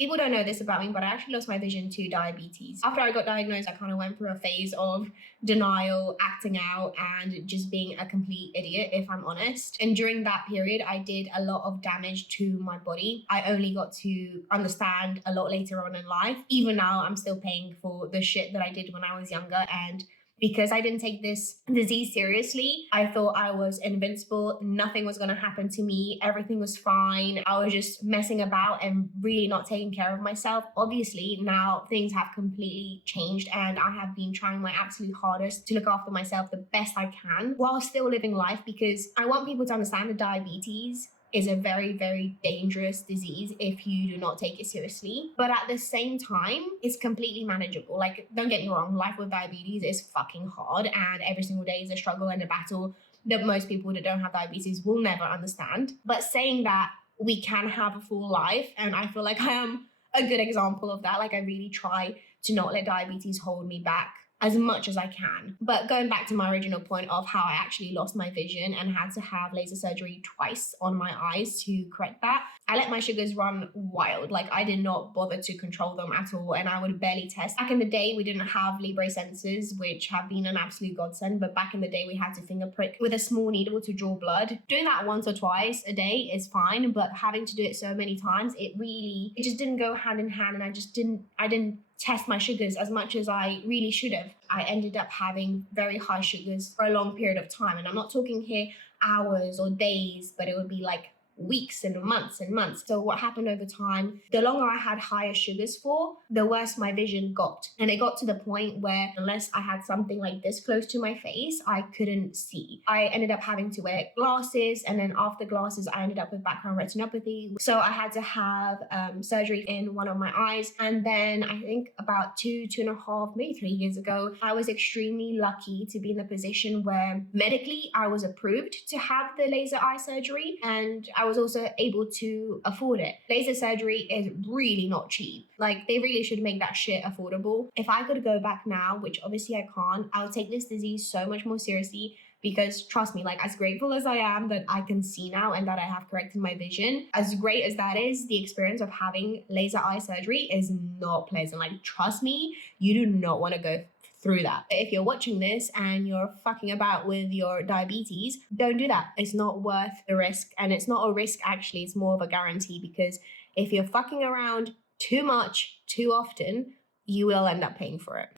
People don't know this about me, but I actually lost my vision to diabetes. After I got diagnosed, I kind of went through a phase of denial, acting out, and just being a complete idiot, if I'm honest. And during that period, I did a lot of damage to my body. I only got to understand a lot later on in life. Even now, I'm still paying for the shit that I did when I was younger. And because I didn't take this disease seriously, I thought I was invincible. Nothing was going to happen to me. Everything was fine. I was just messing about and really not taking care of myself. Obviously, now things have completely changed and I have been trying my absolute hardest to look after myself the best I can while still living life, because I want people to understand that diabetes is a very, very dangerous disease if you do not take it seriously. But at the same time, it's completely manageable. Like, don't get me wrong, life with diabetes is fucking hard and every single day is a struggle and a battle that most people that don't have diabetes will never understand. But saying that, we can have a full life, and I feel like I am a good example of that. Like, I really try to not let diabetes hold me back as much as I can. But going back to my original point of how I actually lost my vision and had to have laser surgery twice on my eyes to correct that, I let my sugars run wild. Like, I did not bother to control them at all, and I would barely test. Back in the day, we didn't have Libre sensors, which have been an absolute godsend, but back in the day, we had to finger prick with a small needle to draw blood. Doing that once or twice a day is fine, but having to do it so many times, it just didn't go hand in hand, and I didn't test my sugars as much as I really should have. I ended up having very high sugars for a long period of time. And I'm not talking here hours or days, but it would be like weeks and months and months. So what happened over time, the longer I had higher sugars for, the worse my vision got. And it got to the point where unless I had something like this close to my face, I couldn't see. I ended up having to wear glasses, and then after glasses, I ended up with background retinopathy. So I had to have surgery in one of my eyes. And then I think about 2.5, maybe 3 years ago, I was extremely lucky to be in the position where medically I was approved to have the laser eye surgery, and I was also able to afford it. Laser surgery is really not cheap. Like, they really should make that shit affordable. If I could go back now, which obviously I can't, I'll take this disease so much more seriously, because trust me, like, as grateful as I am that I can see now and that I have corrected my vision, as great as that is, the experience of having laser eye surgery is not pleasant. Like, trust me, you do not want to go through that. If you're watching this and you're fucking about with your diabetes, don't do that. It's not worth the risk. And it's not a risk, actually, it's more of a guarantee, because if you're fucking around too much, too often, you will end up paying for it.